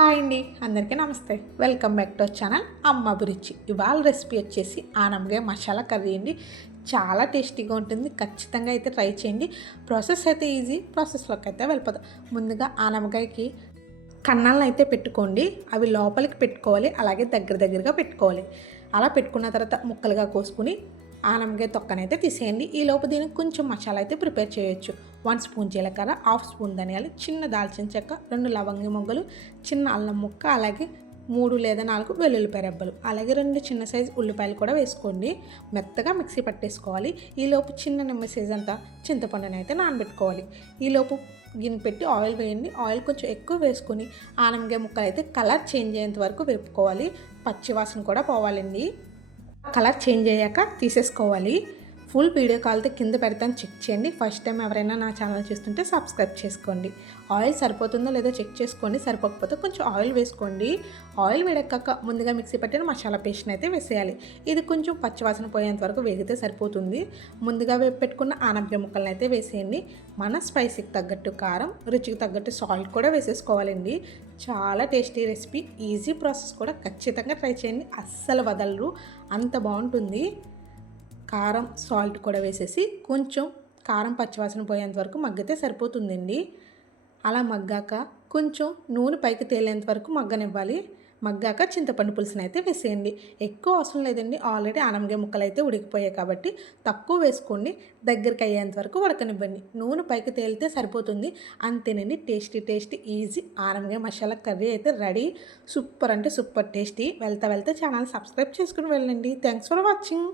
Hi అండి అందరికీ నమస్తే. Welcome back to channel. Amma Abhiruchi. ఇవాళ రెసిపీ వచ్చేసి ఆనమకాయ మసాలా కర్రీ అండి. చాలా టేస్టీగా ఉంటుంది. ఖచ్చితంగా అయితే ట్రై చేయండి. ప్రాసెస్ అయితే ఈజీ. ప్రాసెస్లోకి అయితే వెళ్ళిపోతాం ముందుగా ఆనమకాయకి కన్నాలను అయితే పెట్టుకోండి. అవి లోపలికి పెట్టుకోవాలి. అలాగే దగ్గర దగ్గరగా పెట్టుకోవాలి. అలా పెట్టుకున్న తర్వాత ముక్కలుగా కోసుకుని ఆనమకాయ తొక్కనైతే తీసేయండి. ఈ లోపు దీనికి కొంచెం మసాలా అయితే ప్రిపేర్ చేయొచ్చు. వన్ స్పూన్ జీలకర్ర హాఫ్ స్పూన్ ధనియాలు చిన్న దాల్చిన చెక్క రెండు లవంగి మొగ్గలు చిన్న అల్లం ముక్క అలాగే మూడు లేదా నాలుగు వెల్లుల్లిపాయ రెబ్బలు అలాగే రెండు చిన్న సైజు ఉల్లిపాయలు కూడా వేసుకోండి. మెత్తగా మిక్సీ పట్టేసుకోవాలి. ఈలోపు చిన్న నిమ్మ సైజ్ అంతా చింతపండుని అయితే నానబెట్టుకోవాలి. ఈలోపు గిన్నె పెట్టి ఆయిల్ వేయండి. ఆయిల్ కొంచెం ఎక్కువ వేసుకొని ఆనమకాయ ముక్కలు అయితే కలర్ చేంజ్ అయ్యేంత వరకు వేపుకోవాలి. పచ్చివాసన కూడా పోవాలండి. కలర్ చేంజ్ అయ్యాక తీసేసుకోవాలి. ఫుల్ వీడియో కాల్తో కింద పెడతాను చెక్ చేయండి. ఫస్ట్ టైం ఎవరైనా నా ఛానల్ చూస్తుంటే సబ్స్క్రైబ్ చేసుకోండి. ఆయిల్ సరిపోతుందో లేదో చెక్ చేసుకోండి. సరిపోకపోతే కొంచెం ఆయిల్ వేసుకోండి. ఆయిల్ వేడెక్కాక ముందుగా మిక్సీ పట్టిన మసాలా పేస్ట్ని అయితే వేసేయాలి. ఇది కొంచెం పచ్చివాసన పోయేంత వరకు వేగితే సరిపోతుంది. ముందుగా పెట్టుకున్న ఆనపకాయ ముక్కలను అయితే వేసేయండి. మన స్పైసీకి తగ్గట్టు కారం రుచికి తగ్గట్టు సాల్ట్ కూడా వేసేసుకోవాలండి. చాలా టేస్టీ రెసిపీ ఈజీ ప్రాసెస్ కూడా ఖచ్చితంగా ట్రై చేయండి. అస్సలు వదలరు. అంత బాగుంటుంది. కారం సాల్ట్ కూడా వేసేసి కొంచెం కారం పచ్చివాసన పోయేంత వరకు మగ్గితే సరిపోతుందండి. అలా మగ్గాక కొంచెం నూనె పైకి తేలేంత వరకు మగ్గనివ్వాలి. మగ్గాక చింతపండు పులుసుని అయితే వేసేయండి. ఎక్కువ అవసరం లేదండి. ఆల్రెడీ ఆనమకాయ ముక్కలు అయితే ఉడికిపోయాయి కాబట్టి తక్కువ వేసుకోండి. దగ్గరికి అయ్యేంత వరకు ఉడకనివ్వండి. నూనె పైకి తేలితే సరిపోతుంది. అంతేనండి. టేస్టీ టేస్టీ ఈజీ ఆనమకాయ మసాలా కర్రీ అయితే రెడీ. సూపర్ అంటే సూపర్ టేస్టీ. వెళ్తా వెళ్తే ఛానల్ సబ్స్క్రైబ్ చేసుకుని వెళ్ళండి. Thanks for watching.